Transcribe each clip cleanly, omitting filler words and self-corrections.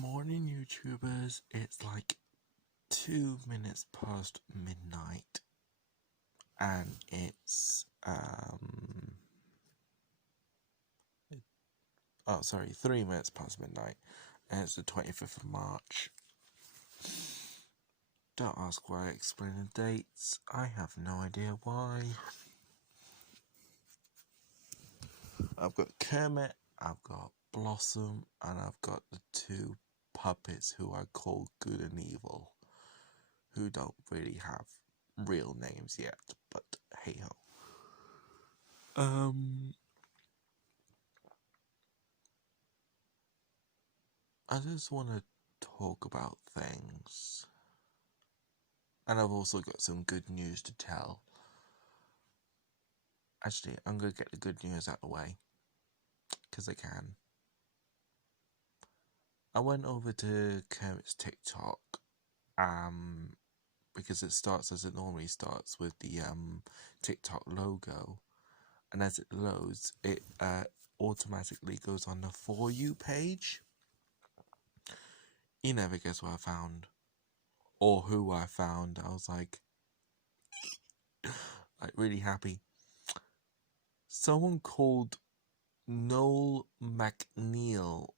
Morning, YouTubers. It's like 2 minutes past midnight, and it's 3 minutes past midnight, and it's the 25th of March. Don't ask why I explain the dates. I have no idea why. I've got Kermit, I've got Blossom, and I've got the two puppets who I call Good and Evil, who don't really have real names yet, but hey ho. I just want to talk about things. And I've also got some good news to tell. Actually, I'm going to get the good news out of the way, because I can. I went over to Kermit's TikTok, because it starts as it normally starts with the TikTok logo. And as it loads, it automatically goes on the For You page. You never guess what I found. Or who I found. I was like really happy. Someone called Noel McNeil.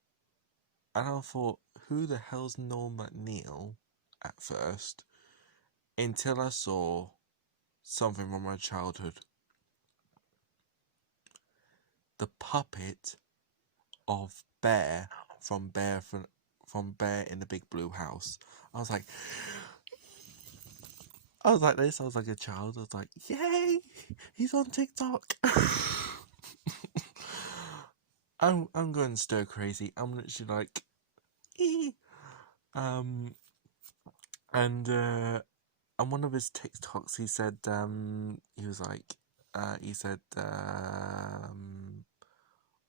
And I thought, who the hell's Noel McNeil at first? Until I saw something from my childhood. The puppet of Bear from Bear in the Big Blue House. I was like this. I was like a child. I was like, yay! He's on TikTok. I'm going stir crazy. I'm literally like, and on one of his TikToks, he said, he was like,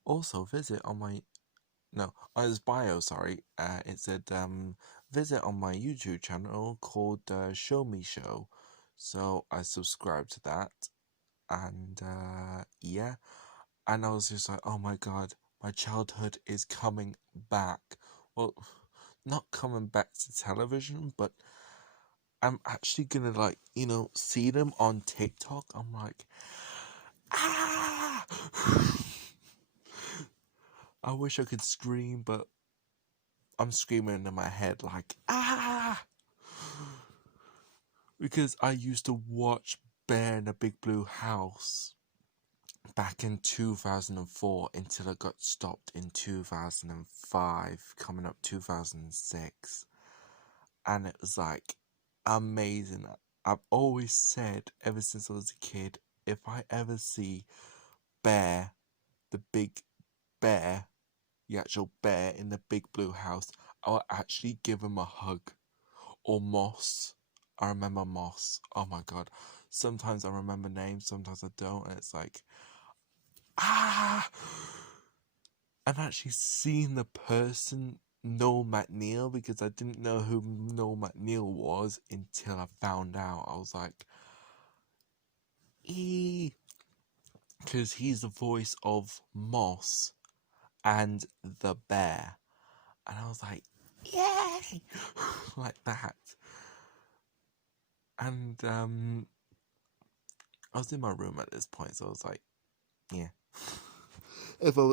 also visit on my, no, on his bio, sorry, it said, visit on my YouTube channel called Show Me Show. So I subscribed to that, and yeah, and I was just like, oh my god, my childhood is coming back. Well, not coming back to television, but I'm actually gonna see them on TikTok. I'm like, ah! I wish I could scream, but I'm screaming in my head like, ah! Because I used to watch Bear in the Big Blue House back in 2004 until it got stopped in 2005, coming up 2006. And it was like amazing. I've always said ever since I was a kid, if I ever see Bear, the big bear, the actual bear in the Big Blue House, I'll actually give him a hug. Or Moss. I remember Moss. Oh my god. Sometimes I remember names, sometimes I don't, and it's like, ah! I've actually seen the person, Noel McNeil, because I didn't know who Noel McNeil was until I found out. I was like, because he's the voice of Moss and the bear. And I was like, yay! Like that. And I was in my room at this point, so I was like, yeah. if I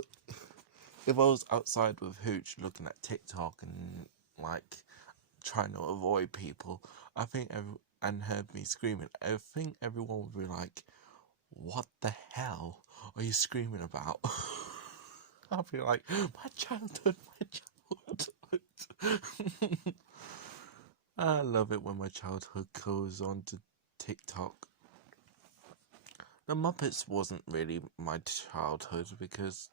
was outside with Hooch looking at TikTok and like trying to avoid people, I think and heard me screaming, I think everyone would be like, what the hell are you screaming about? I'll be like, my childhood. I love it when my childhood goes on to TikTok. The Muppets wasn't really my childhood because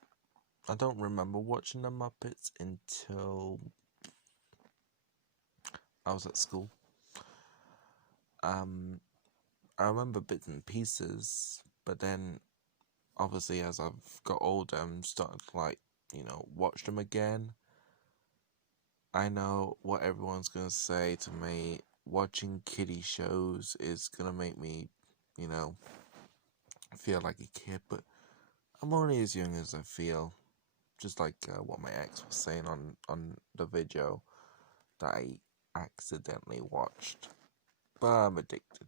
I don't remember watching the Muppets until I was at school. I remember bits and pieces, but then obviously as I've got older, I'm starting to watch them again. I know what everyone's gonna say to me. Watching kiddie shows is gonna make me, feel like a kid, but I'm only as young as I feel. just like what my ex was saying on the video that I accidentally watched. But I'm addicted.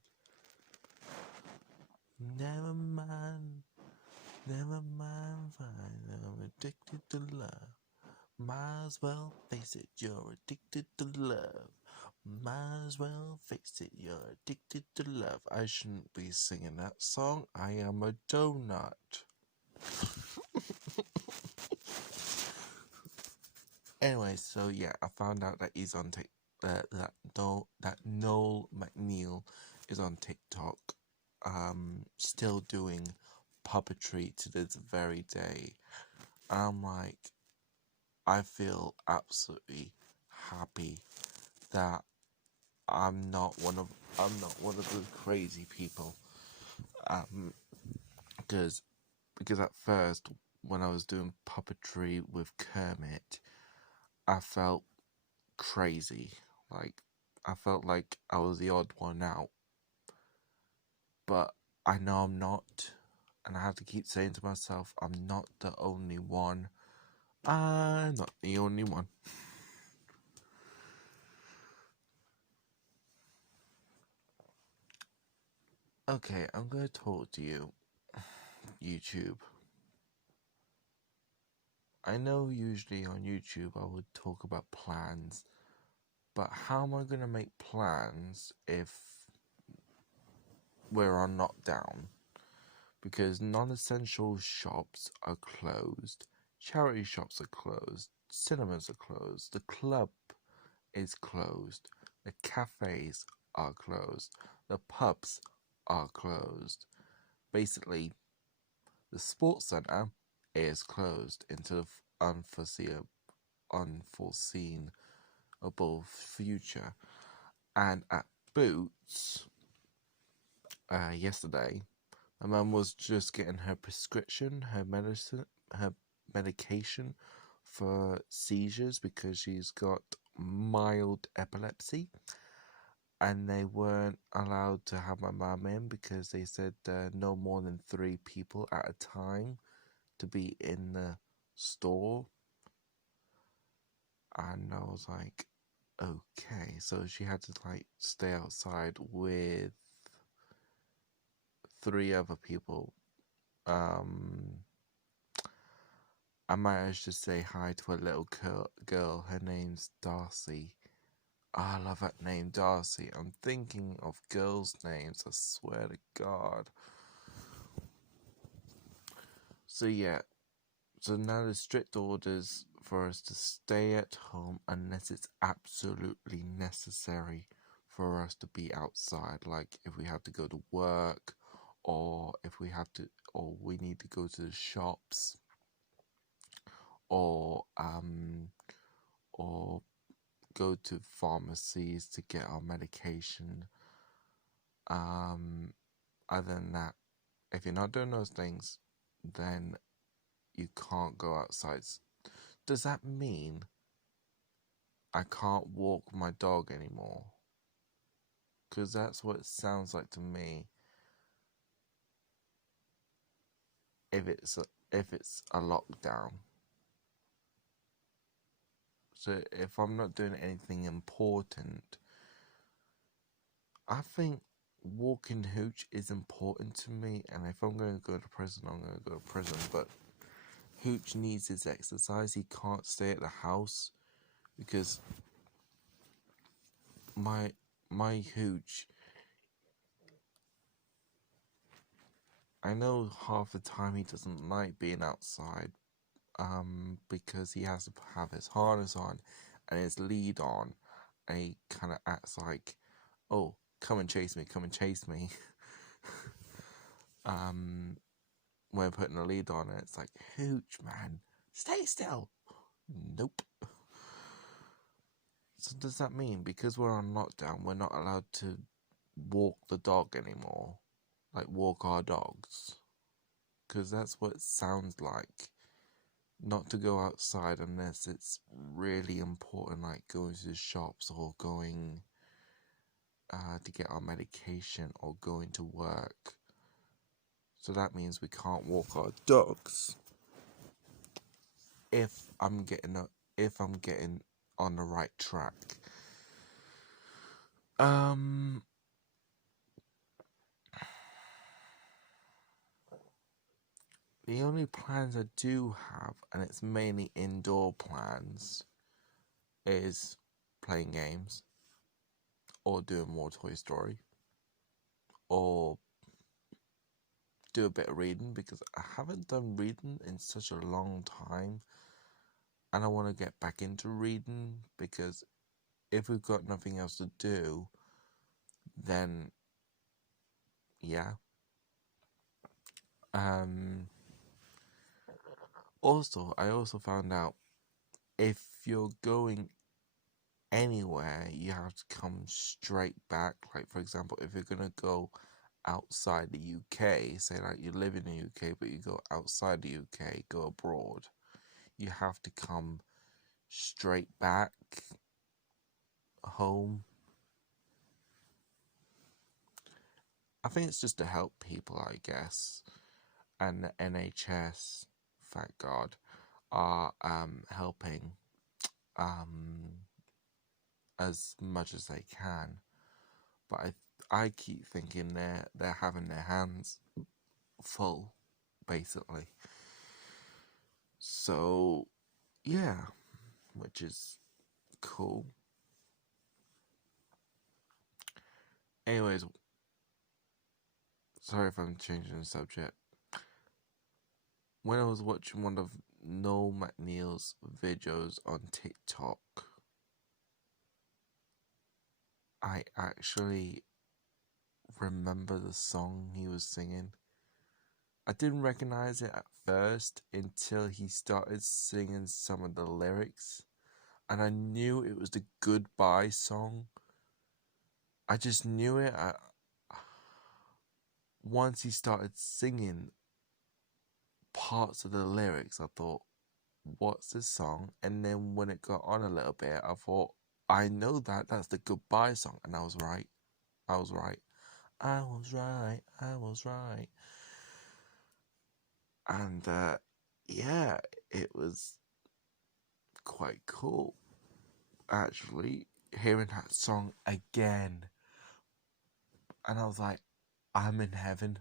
Never mind, fine. I'm addicted to love. Might as well face it, you're addicted to love. Might as well face it, you're addicted to love. I shouldn't be singing that song. I am a donut. Anyway, so yeah, I found out that he's on that Noel McNeil is on TikTok, still doing puppetry to this very day. I'm like, I feel absolutely happy that I'm not one of the crazy people. Because at first when I was doing puppetry with Kermit, I felt crazy. Like, I felt like I was the odd one out. But I know I'm not. And I have to keep saying to myself, I'm not the only one. I'm not the only one. Okay, I'm going to talk to you, YouTube. I know usually on YouTube I would talk about plans, but how am I going to make plans if we're on lockdown? Because non-essential shops are closed, charity shops are closed, cinemas are closed, the club is closed, the cafes are closed, the pubs are closed. Basically, the sports centre is closed into the unforeseeable future. And at Boots, yesterday, my mum was just getting her prescription, her medication for seizures because she's got mild epilepsy, and they weren't allowed to have my mum in because they said no more than 3 people at a time to be in the store. And I was like, okay, so she had to like stay outside with 3 other people. I managed to say hi to a little girl. Her name's Darcy. I love that name, Darcy. I'm thinking of girls' names, I swear to God. So yeah, so now there's strict orders for us to stay at home unless it's absolutely necessary for us to be outside. Like if we have to go to work, or if we have to, or we need to go to the shops, or go to pharmacies to get our medication. Other than that, if you're not doing those things, then you can't go outside. Does that mean I can't walk my dog anymore? Because that's what it sounds like to me. If it's a lockdown. So if I'm not doing anything important, I think walking Hooch is important to me, and if I'm going to go to prison, I'm going to go to prison. But Hooch needs his exercise. He can't stay at the house because my Hooch, I know half the time he doesn't like being outside, because he has to have his harness on and his lead on, and he kind of acts like, oh, come and chase me, when putting a lead on it, it's like, Hooch, man, stay still. Nope. So does that mean because we're on lockdown, we're not allowed to walk the dog anymore? Like, walk our dogs? Because that's what it sounds like. Not to go outside unless it's really important, like going to the shops or going to get our medication or going to work. So that means we can't walk our dogs. if I'm getting on the right track. The only plans I do have, and it's mainly indoor plans, is playing games or doing more Toy Story or do a bit of reading, because I haven't done reading in such a long time and I want to get back into reading, because if we've got nothing else to do, then yeah. Also, I also found out if you're going anywhere, you have to come straight back. Like, for example, if you're gonna go outside the UK, say like you live in the UK but you go outside the UK, go abroad, you have to come straight back home. I think it's just to help people, I guess. And the NHS, thank God, are helping as much as they can. But I keep thinking they're having their hands full, basically. So yeah, which is cool. Anyways, sorry if I'm changing the subject. When I was watching one of Noel McNeil's videos on TikTok, I actually remember the song he was singing. I didn't recognize it at first until he started singing some of the lyrics, and I knew it was the Goodbye song. I just knew it. Once he started singing parts of the lyrics, I thought, what's this song? And then when it got on a little bit, I thought, I know that's the Goodbye song. And I was right. I was right. I was right. I was right. And yeah, it was quite cool, actually, hearing that song again. And I was like, I'm in heaven.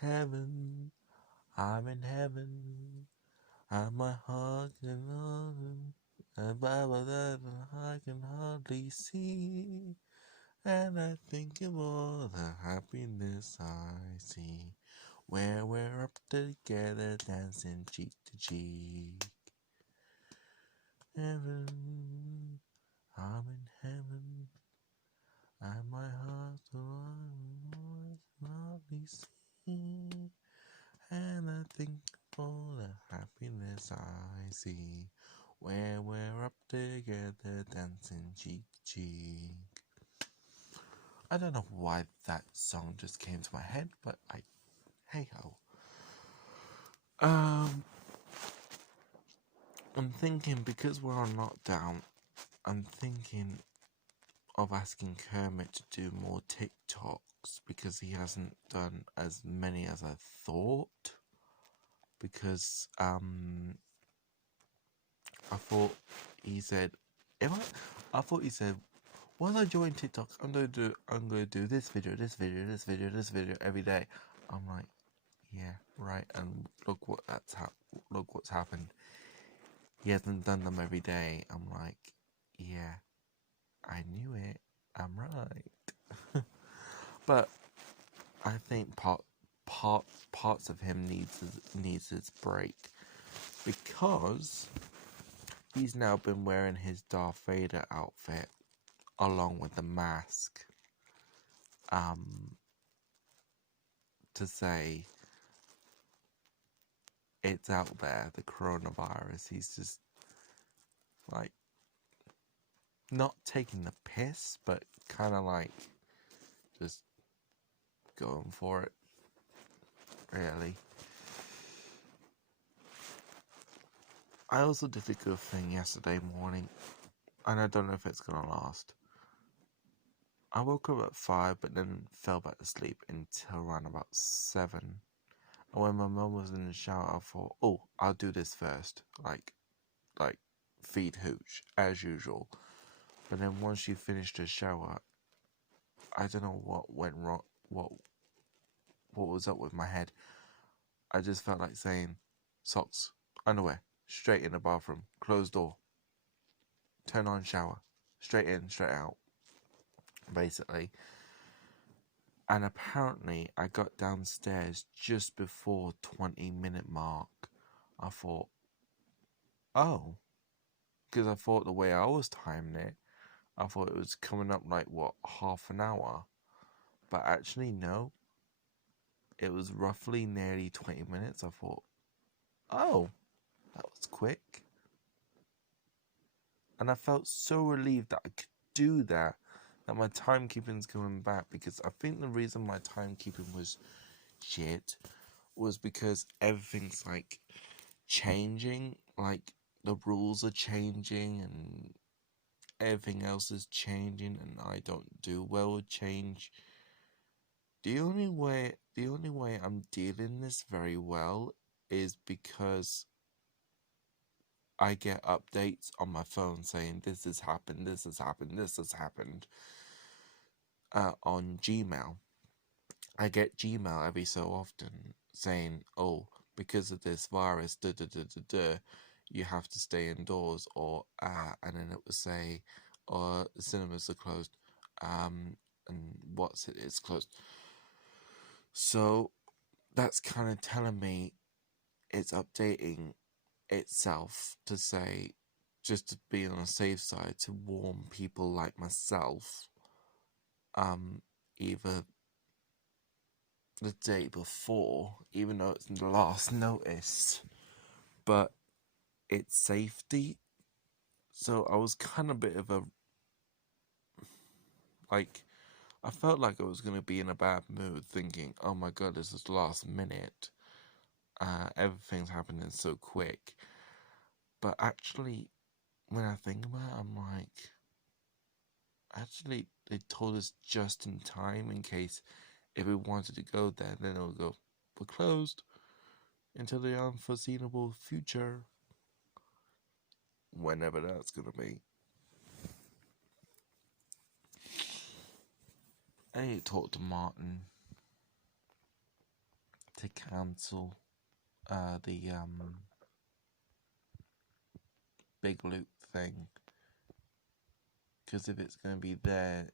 Heaven, I'm in heaven. And my heart can open, and Bible that I can hardly see. And I think of all the happiness I see, where we're up together dancing cheek to cheek. Heaven, I'm in heaven, and my heart can hardly see. And I think of all the happiness I see, where we're up together dancing cheek to cheek. I don't know why that song just came to my head, but hey ho. I'm thinking, because we're on lockdown, I'm thinking of asking Kermit to do more TikToks, because he hasn't done as many as I thought. Because I thought he said, I thought he said, once I join TikTok, I'm gonna do this video every day. I'm like, yeah, right. And look what's happened. He hasn't done them every day. I'm like, yeah, I knew it. I'm right. But I think parts of him needs his break, because he's now been wearing his Darth Vader outfit along with the mask, to say it's out there, the coronavirus. He's just like not taking the piss, but kind of like just going for it, really. I also did a good thing yesterday morning, and I don't know if it's gonna last. I woke up at 5, but then fell back to sleep until around about 7. And when my mum was in the shower, I thought, oh, I'll do this first. Like feed Hooch, as usual. But then once she finished her shower, I don't know what went wrong, what was up with my head. I just felt like saying, socks, underwear, straight in the bathroom, closed door, turn on shower, straight in, straight out, basically. And apparently I got downstairs just before 20-minute mark. I thought, oh, because I thought the way I was timing it, I thought it was coming up like, what, half an hour? But actually, no. It was roughly nearly 20 minutes. I thought, oh, that was quick. And I felt so relieved that I could do that my timekeeping's coming back, because I think the reason my timekeeping was shit was because everything's like changing, like the rules are changing and everything else is changing, and I don't do well with change. The only way I'm dealing this very well is because I get updates on my phone saying this has happened, this has happened, this has happened. On Gmail, I get Gmail every so often saying, oh, because of this virus, you have to stay indoors, or and then it would say, or the cinemas are closed, and it's closed. So that's kind of telling me it's updating itself to say, just to be on a safe side, to warn people like myself, either the day before, even though it's the last notice, but it's safety. So I was kind of a bit of a, like, I felt like I was going to be in a bad mood thinking, oh my god, this is the last minute. Everything's happening so quick. But actually, when I think about it, I'm like, actually, they told us just in time in case if we wanted to go there, then it would go, we're closed until the unforeseeable future. Whenever that's going to be. I need to talk to Martin to cancel the Big Loop thing. Because if it's going to be there,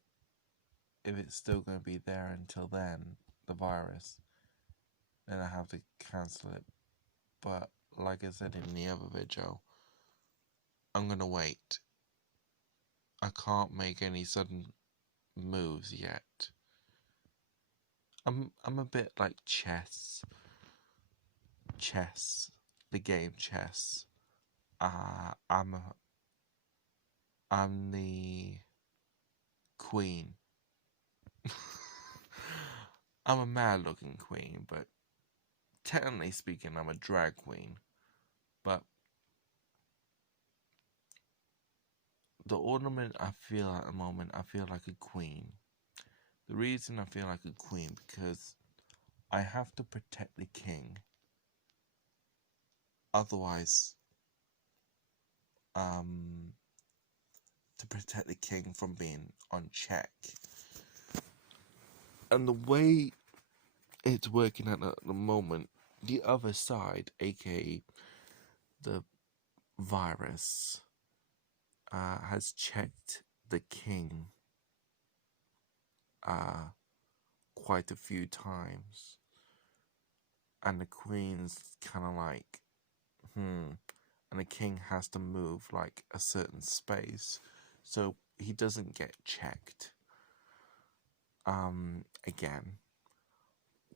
if it's still going to be there until then, the virus, then I have to cancel it. But like I said in the other video, I'm going to wait. I can't make any sudden moves yet. I'm a bit like chess, the game chess. I'm the queen. I'm a mad looking queen, but technically speaking, I'm a drag queen. But the ornament I feel at the moment, I feel like a queen. The reason I feel like a queen, because I have to protect the king. Otherwise, to protect the king from being on check. And the way it's working at the moment, the other side, aka the virus, has checked the king quite a few times. And the queen's kind of like, and the king has to move like a certain space, so he doesn't get checked again.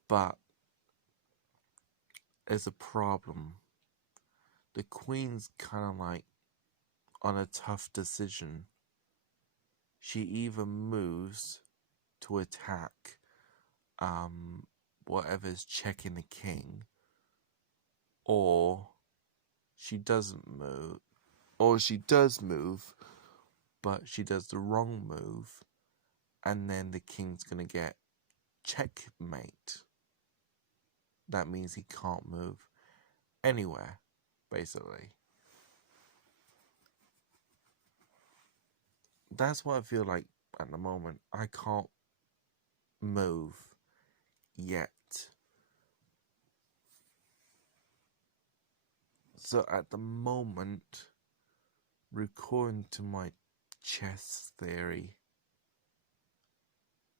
But there's a problem. The queen's kind of like on a tough decision. She either moves to attack whatever's checking the king, or she doesn't move, or she does move, but she does the wrong move, and then the king's gonna get checkmate. that means he can't move anywhere, basically. That's what I feel like at the moment. I can't move yet. So at the moment, according to my chess theory,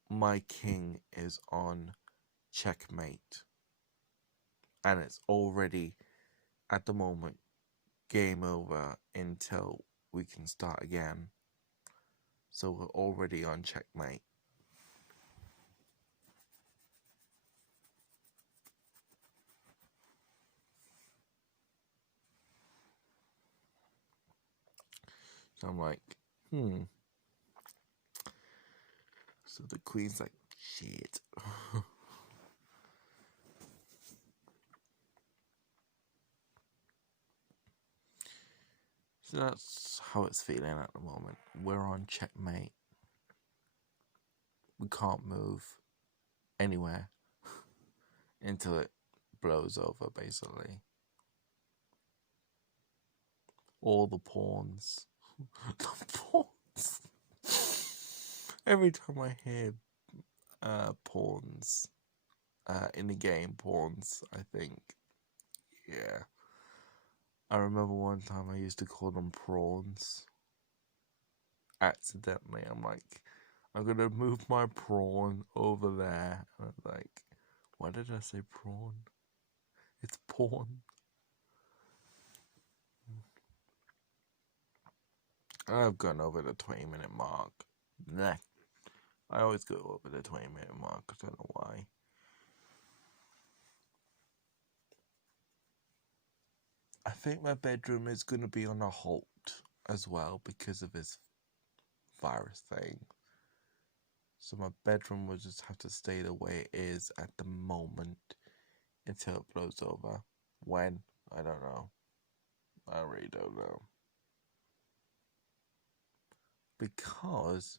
my king is on checkmate. And it's already, at the moment, game over until we can start again. So we're already on checkmate. So I'm like, So the queen's like, shit. So that's how it's feeling at the moment. We're on checkmate. We can't move anywhere until it blows over, basically. All the pawns. The pawns. Every time I hear pawns in the game, pawns, I think, yeah. I remember one time I used to call them prawns. Accidentally, I'm like, I'm gonna move my prawn over there. And I'm like, why did I say prawn? It's pawn. I've gone over the 20-minute mark. Nah. I always go over the 20-minute mark. I don't know why. I think my bedroom is going to be on a halt as well because of this virus thing. So my bedroom will just have to stay the way it is at the moment until it blows over. When? I don't know. I really don't know. Because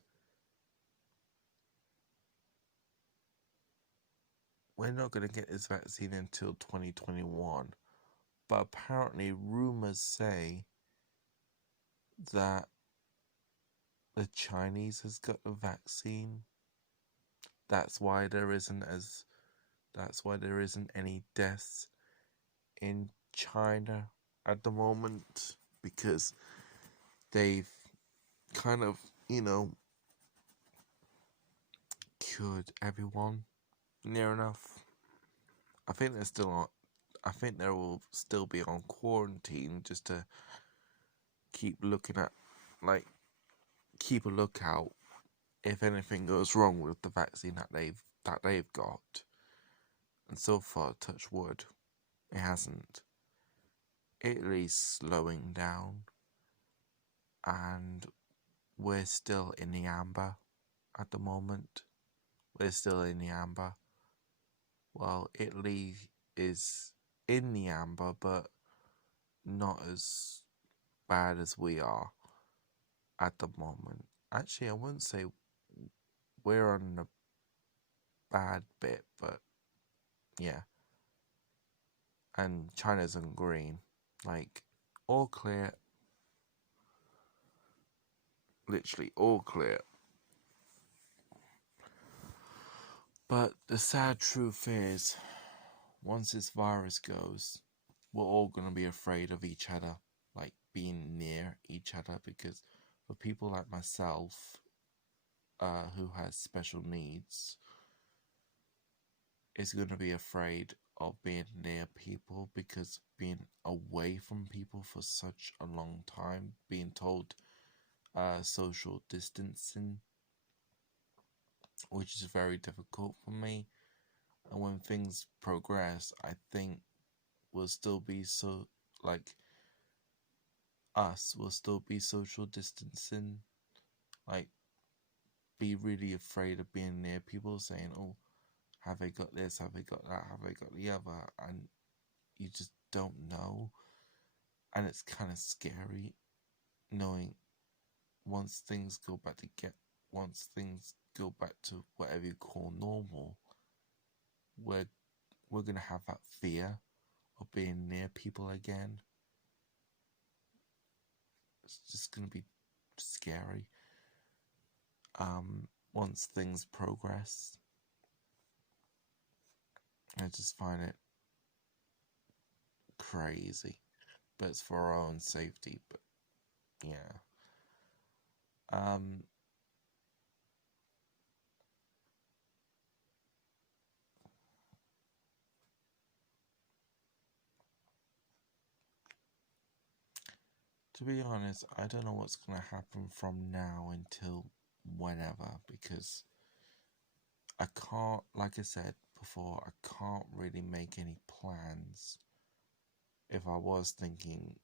we're not going to get this vaccine until 2021. But apparently rumors say that the Chinese has got the vaccine. That's why there isn't any deaths in China at the moment, because they've kind of, cured everyone near enough. I think they will still be on quarantine just to keep keep a lookout if anything goes wrong with the vaccine that they've got. And so far, touch wood, it hasn't. Italy's slowing down, and we're still in the amber at the moment. We're still in the amber. Well, Italy is in the amber, but not as bad as we are at the moment. Actually, I wouldn't say we're on the bad bit, but yeah. And China's in green. Like, all clear. Literally all clear. But the sad truth is, once this virus goes, we're all going to be afraid of each other, like being near each other, because for people like myself, who has special needs, is going to be afraid of being near people, because being away from people for such a long time, being told social distancing, which is very difficult for me. And when things progress, I think we'll still be we'll still be social distancing, like, be really afraid of being near people, saying, oh, have they got this, have they got that, have they got the other, and you just don't know. And it's kind of scary knowing once things go back to whatever you call normal, we're we're going to have that fear of being near people again. It's just going to be scary. Once things progress, I just find it crazy, but it's for our own safety. But yeah, to be honest, I don't know what's going to happen from now until whenever, because I can't, like I said before, I can't really make any plans. If I was thinking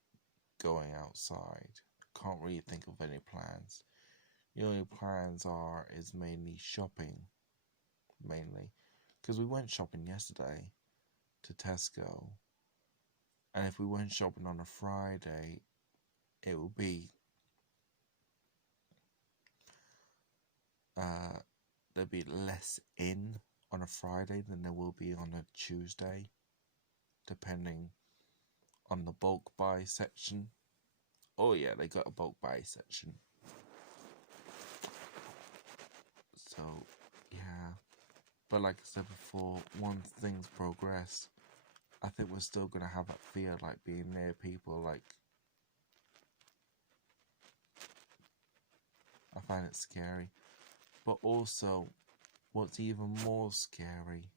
going outside, I can't really think of any plans. The only plans is mainly shopping, because we went shopping yesterday to Tesco, and if we went shopping on a Friday, it will be there'll be less in on a Friday than there will be on a Tuesday, depending on the bulk buy section. Oh yeah, they got a bulk buy section. So yeah, but like I said before, once things progress, I think we're still gonna have that fear, like being near people. Like, I find it scary. But also, what's even more scary,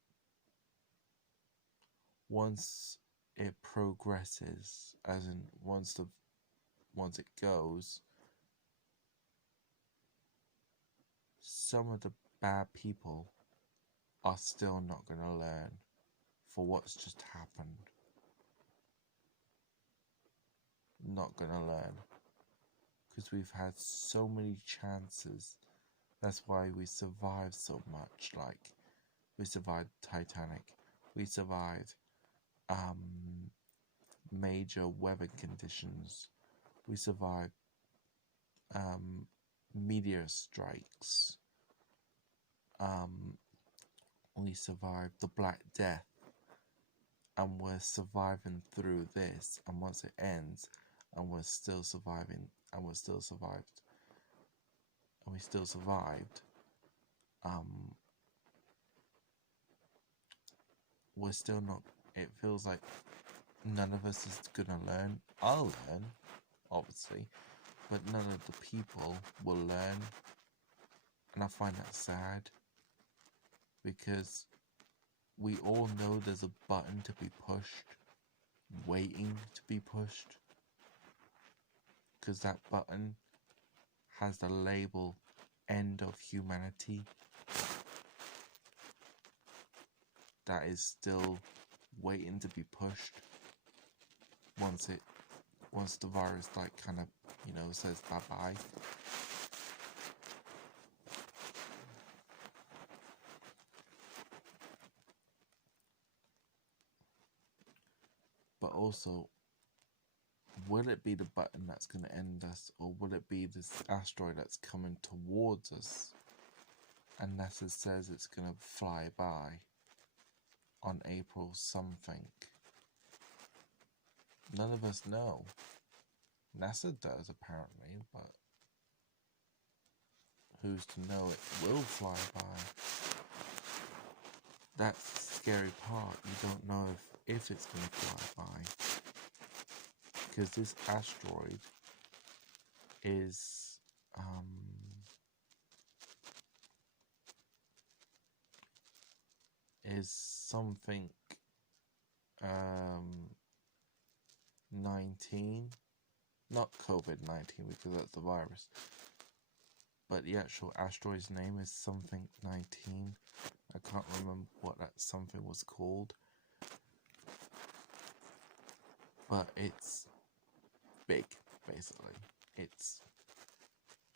once it progresses, as in once it goes, some of the bad people are still not going to learn for what's just happened. Not going to learn. Because we've had so many chances. That's why we survived so much. Like, we survived Titanic. We survived major weather conditions. We survived meteor strikes. We survived the Black Death, and we're surviving through this. And once it ends, and we're still surviving, and we still survived. We're still not. It feels like none of us is gonna learn. I'll learn, obviously, but none of the people will learn, and I find that sad, because we all know there's a button to be pushed, waiting to be pushed, because that button has the label "End of Humanity." That is still waiting to be pushed once the virus kind of says bye-bye. But also, will it be the button that's going to end us, or will it be this asteroid that's coming towards us and NASA says it's going to fly by on April something? None of us know. NASA does, apparently, but who's to know it will fly by? That's the scary part. You don't know if it's going to fly by. Because this asteroid is something 19, not COVID-19 because that's the virus, but the actual asteroid's name is something 19. I can't remember what that something was called, but it's big, basically. It's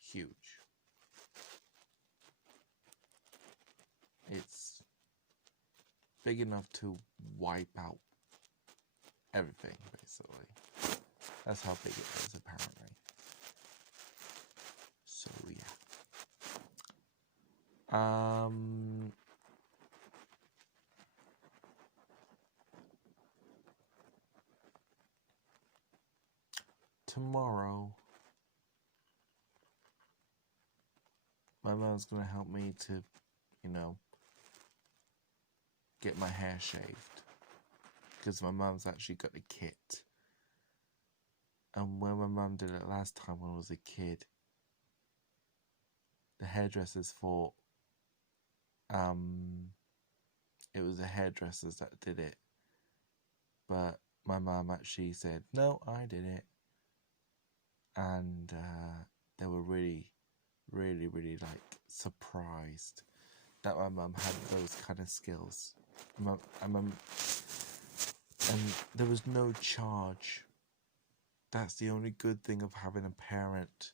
huge. It's big enough to wipe out everything, basically. That's how big it is, apparently. So, yeah. tomorrow my mom's gonna help me to, get my hair shaved. Because my mom's actually got a kit. And when my mum did it last time when I was a kid, the hairdressers thought it was the hairdressers that did it. But my mum actually said, no, I did it. And they were really, really, really surprised that my mum had those kind of skills. And there was no charge. That's the only good thing of having a parent.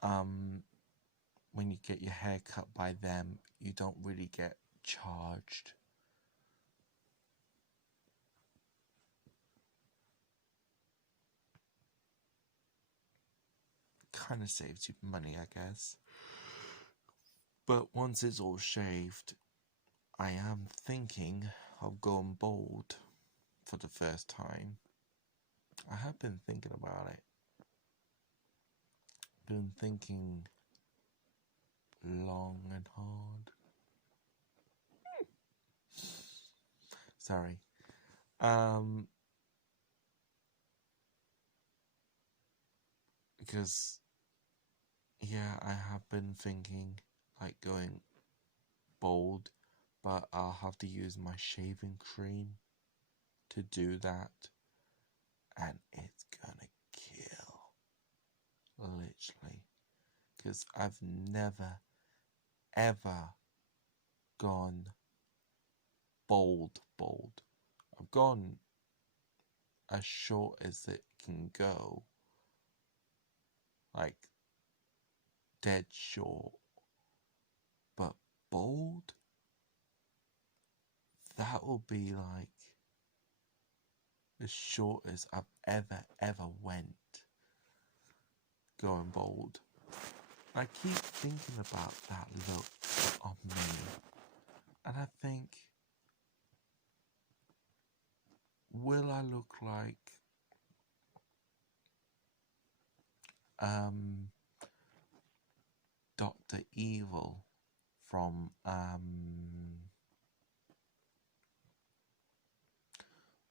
When you get your hair cut by them, you don't really get charged. Kind of saves you money, I guess. But once it's all shaved, I am thinking of going bald for the first time. I have been thinking about it. Been thinking long and hard. Sorry. Because, yeah, I have been thinking going bald, but I'll have to use my shaving cream to do that, and it's gonna kill, literally, because I've never ever gone bald. I've gone as short as it can go, dead short, but bald, that will be as short as I've ever went going bald. I keep thinking about that look on me, and I think, will I look like Dr. Evil from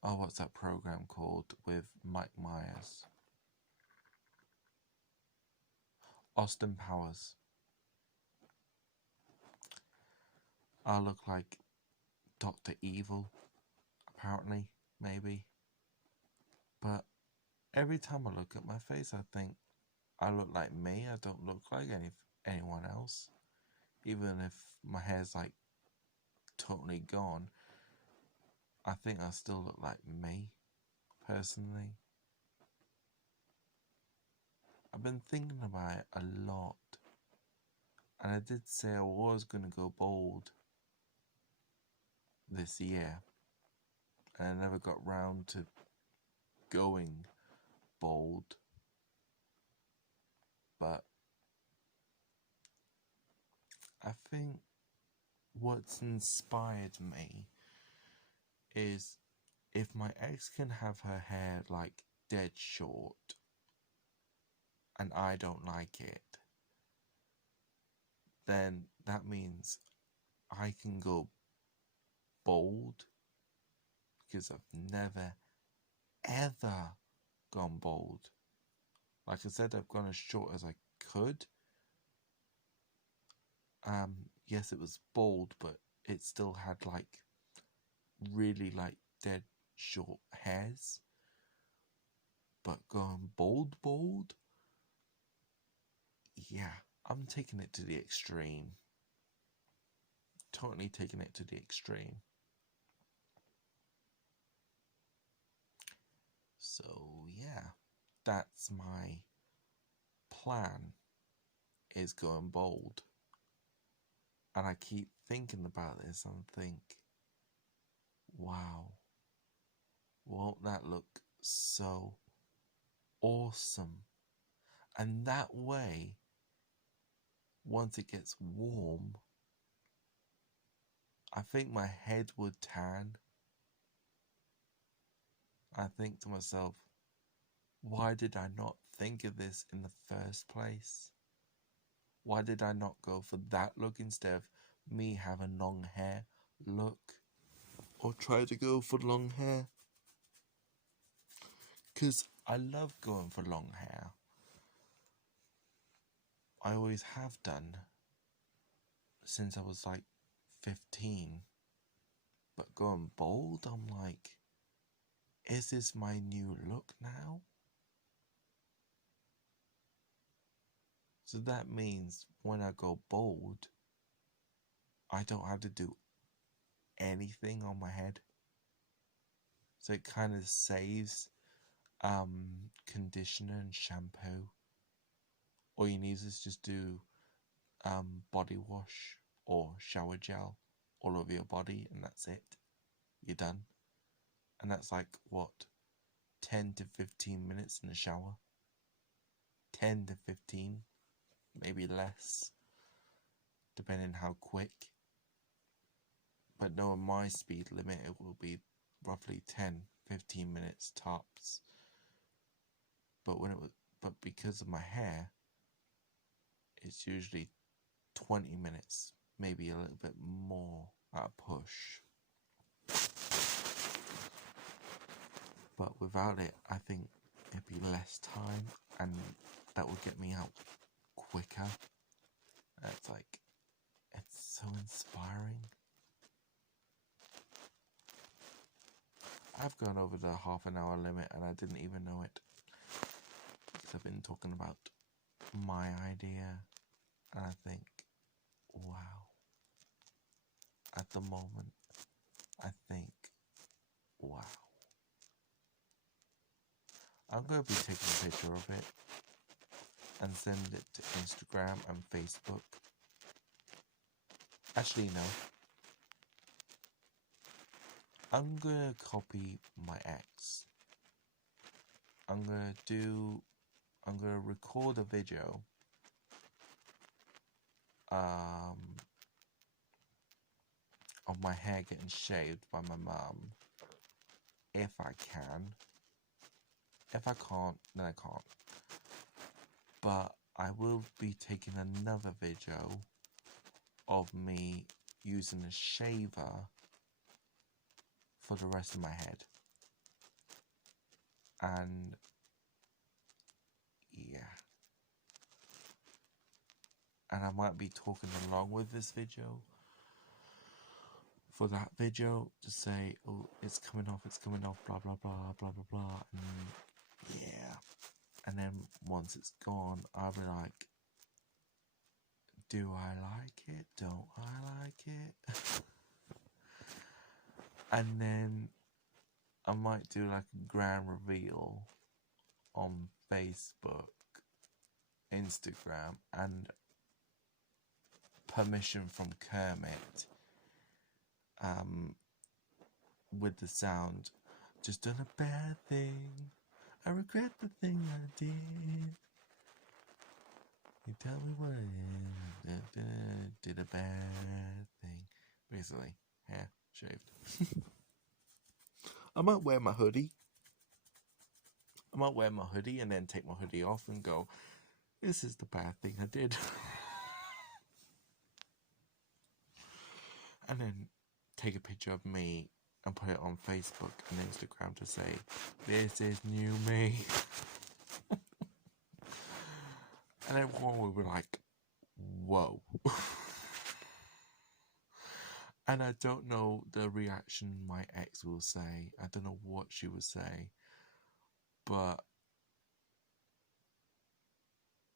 what's that program called with Mike Myers? Austin Powers. I look like Dr. Evil, apparently, maybe. But every time I look at my face, I think I look like me. I don't look like anyone else. Even if my hair's totally gone, I think I still look like me, personally. I've been thinking about it a lot. And I did say I was going to go bald this year. And I never got round to going bald. But I think what's inspired me is if my ex can have her hair dead short and I don't like it, then that means I can go bald, because I've never ever gone bald. Like I said, I've gone as short as I could. Yes, it was bald, but it still had really dead short hairs. But going bald, yeah, I'm taking it to the extreme. Totally taking it to the extreme. So yeah, that's my plan, is going bald. And I keep thinking about this and think, wow, won't that look so awesome? And that way, once it gets warm, I think my head would tan. I think to myself, why did I not think of this in the first place? Why did I not go for that look instead of me having long hair look? Or try to go for long hair? Because I love going for long hair. I always have done since I was like 15. But going bald, I'm like, is this my new look now? So that means when I go bald, I don't have to do anything on my head. So it kind of saves conditioner and shampoo. All you need is just do body wash or shower gel all over your body, and that's it. You're done. And that's like, what, 10 to 15 minutes in the shower? 10 to 15, maybe less, depending how quick. But knowing my speed limit, it will be roughly 10-15 minutes tops. But because of my hair, it's usually 20 minutes, maybe a little bit more at a push. But without it, I think it'd be less time, and that would get me out quicker. And it's so inspiring. I've gone over the half-an-hour limit and I didn't even know it. Because I've been talking about my idea, and I think, wow. At the moment, I think, wow. I'm going to be taking a picture of it and send it to Instagram and Facebook. Actually, no. I'm going to copy my ex. I'm going to record a video of my hair getting shaved by my mum, if I can. If I can't, then I can't. But I will be taking another video of me using a shaver for the rest of my head. And yeah. And I might be talking along with this video for that video to say, oh, it's coming off, blah, blah, blah, blah, blah, blah. And yeah. And then once it's gone, I'll be like, do I like it? Don't I like it? And then I might do like a grand reveal on Facebook, Instagram, and permission from Kermit, with the sound, just done a bad thing, I regret the thing I did, you tell me what it is, did a bad thing, basically, hair shaved. I might wear my hoodie and then take my hoodie off and go, this is the bad thing I did. And then take a picture of me and put it on Facebook and Instagram to say, this is new me. And everyone will be like, whoa. And I don't know the reaction my ex will say. I don't know what she will say. But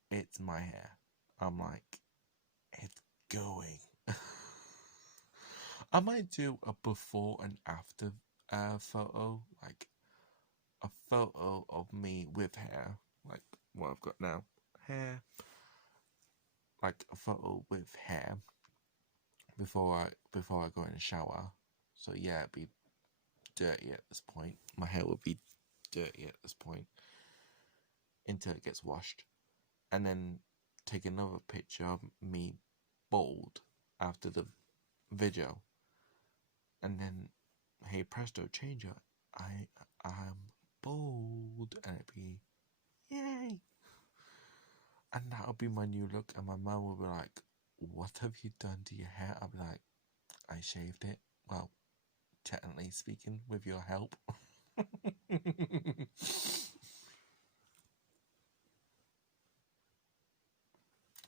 it's my hair. I'm like, it's going. I might do a before and after photo, like a photo of me with hair, like what I've got now, hair, like a photo with hair before I go in the shower. So yeah, it'd be dirty at this point. My hair would be dirty at this point until it gets washed, and then take another picture of me bald after the video. And then, hey presto, change it. I'm bald, and it'd be Yay! And that'll be my new look. And my mum will be like, what have you done to your hair? I'll be like, I shaved it. Well, technically speaking, with your help.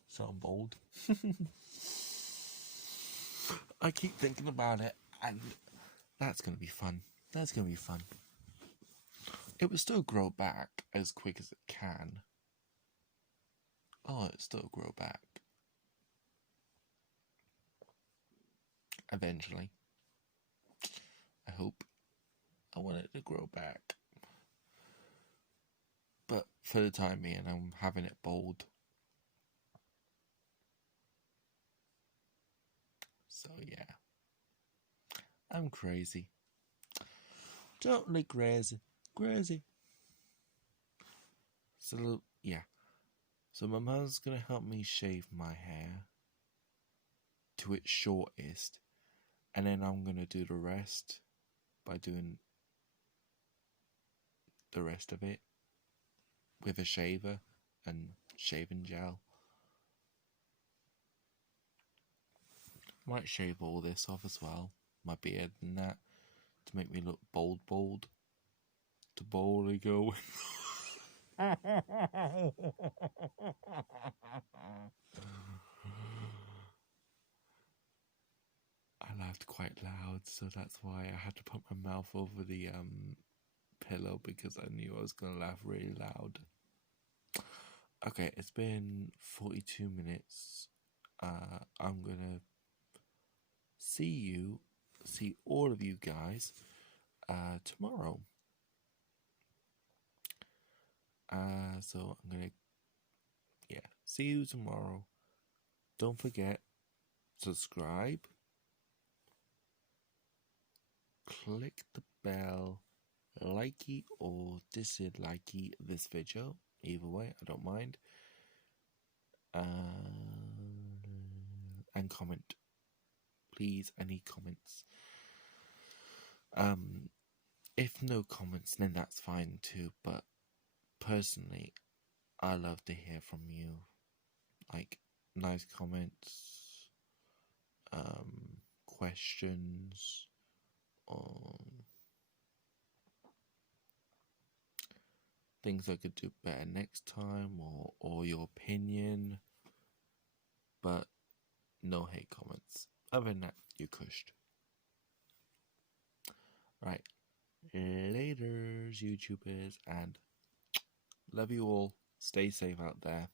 So I'm bold. I keep thinking about it, and that's going to be fun. That's going to be fun. It will still grow back as quick as it can. Oh, it'll still grow back. Eventually. I hope. I want it to grow back. But for the time being, I'm having it bold. So yeah. I'm crazy. Totally crazy. Crazy. So yeah. So my mum's gonna help me shave my hair to its shortest, and then I'm gonna do the rest by doing the rest of it with a shaver and shaving gel. Might shave all this off as well, my beard and that, to make me look bold. To boldly go. I laughed quite loud, so that's why I had to put my mouth over the pillow, because I knew I was going to laugh really loud. Okay, it's been 42 minutes. I'm going to see all of you guys tomorrow. So I'm going to, see you tomorrow. Don't forget, subscribe, click the bell, likey or dislikey this video. Either way, I don't mind. And comment. Please, any comments. If no comments, then that's fine too. But personally, I love to hear from you. Like, nice comments, questions, things I could do better next time, or your opinion. But no hate comments. Other than that, you're cushed. Right. Laters, YouTubers, and love you all. Stay safe out there.